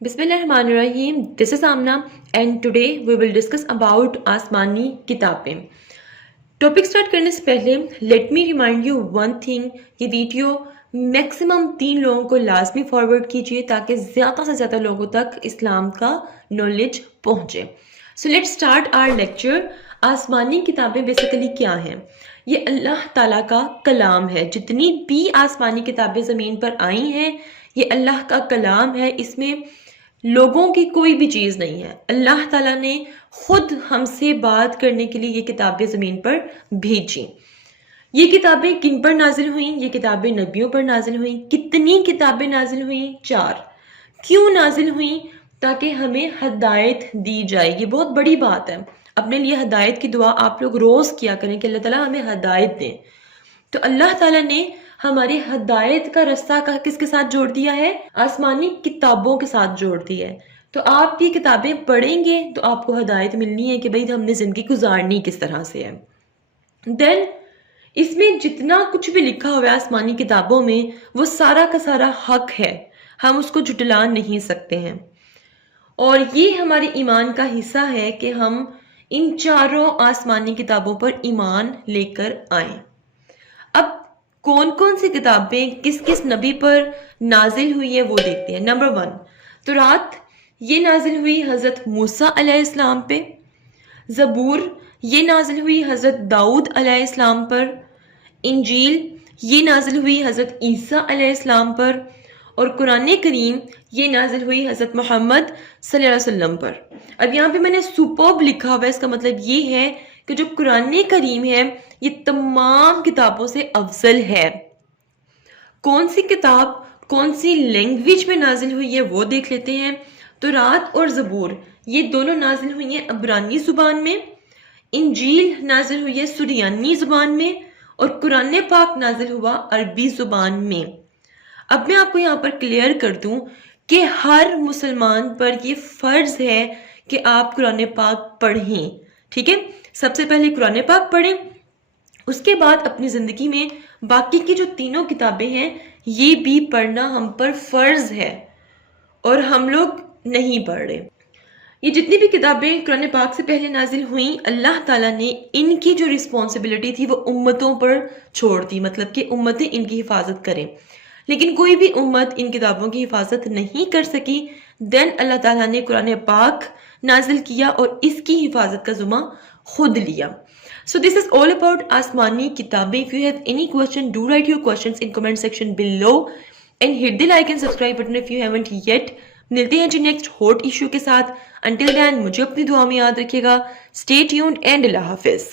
Bismillahirrahmanirrahim. This is Amna and today we will discuss about आसमानी किताबें. Topic start करने से पहले let me remind you one thing, ये वीडियो मैक्सिमम 3 लोगों को लाजमी फॉरवर्ड कीजिए ताकि ज़्यादा से ज़्यादा लोगों तक इस्लाम का नॉलेज पहुँचे. So let start our lecture. आसमानी किताबें बेसिकली क्या हैं? ये अल्लाह ताला का कलाम है. जितनी भी आसमानी किताबें ज़मीन पर आई हैं ये अल्लाह का कलाम है. इसमें लोगों की कोई भी चीज़ नहीं है. अल्लाह ताला ने खुद हमसे बात करने के लिए ये किताबें ज़मीन पर भेजी. ये किताबें किन पर नाजिल हुई? ये किताबें नबियों पर नाजिल हुई. कितनी किताबें नाजिल हुई? 4. क्यों नाजिल हुई? ताकि हमें हदायत दी जाए. ये बहुत बड़ी बात है. अपने लिए हदायत की दुआ आप लोग रोज़ किया करें कि अल्लाह ताला हमें हदायत दें. तो अल्लाह ताला ने हमारे हदायत का रास्ता का किसके साथ जोड़ दिया है? आसमानी किताबों के साथ जोड़ दिया है. तो आप ये किताबें पढ़ेंगे तो आपको हदायत मिलनी है कि भाई हमने ज़िंदगी गुजारनी किस तरह से है. देन इसमें जितना कुछ भी लिखा हुआ है आसमानी किताबों में वो सारा का सारा हक है. हम उसको झुटला नहीं सकते हैं. और ये हमारे ईमान का हिस्सा है कि हम इन 4 आसमानी किताबों पर ईमान लेकर आएं. अब कौन कौन सी किताबें किस किस नबी पर नाजिल हुई है वो देखते हैं. नंबर 1, तौरात ये नाजिल हुई हज़रत मूसा अलैहिस्सलाम पे. ज़बूर ये नाजिल हुई हज़रत दाऊद अलैहिस्सलाम पर. इंजील ये नाजिल हुई हज़रत ईसा अलैहिस्सलाम पर. और कुरान करीम ये नाजिल हुई हज़रत मोहम्मद सल्लल्लाहु अलैहि वसल्लम पर. अब यहाँ पे मैंने सुपर्ब लिखा हुआ है. इसका मतलब ये है कि जो कुरान करीम है ये तमाम किताबों से अफजल है. कौन सी किताब कौन सी लैंग्वेज में नाजिल हुई है वो देख लेते हैं. तौरात और ज़बूर ये दोनों नाजिल हुई हैं अब्रानी ज़ुबान में. इंजील नाजिल हुई है सुरियानी ज़ुबान में. और कुरान पाक नाजिल हुआ अरबी ज़ुबान में. अब मैं आपको यहाँ पर क्लियर कर दूं कि हर मुसलमान पर ये फ़र्ज़ है कि आप कुरान पाक पढ़ें. ठीक है, सबसे पहले कुरान पाक पढ़ें, उसके बाद अपनी ज़िंदगी में बाकी की जो 3 किताबें हैं ये भी पढ़ना हम पर फ़र्ज़ है और हम लोग नहीं पढ़ रहे. ये जितनी भी किताबें कुरान पाक से पहले नाजिल हुई अल्लाह ताला ने इनकी जो रिस्पॉन्सिबिलिटी थी वो उम्मतों पर छोड़ दी. मतलब कि उम्मतें इनकी हिफाजत करें. लेकिन कोई भी उम्मत इन किताबों की हिफाजत नहीं कर सकी. देन अल्लाह ताला ने कुरान पाक नाजिल किया और इसकी हिफाजत का ज़िम्मा खुद लिया. So this is all about आसमानी किताबें. If you have any question, do write your questions in comment section below and hit the like and subscribe button if you haven't yet. मिलते हैं जी नेक्स्ट हॉट इशू के साथ. Until then मुझे अपनी दुआ में याद रखिएगा. Stay tuned and अल्लाह हाफिज़.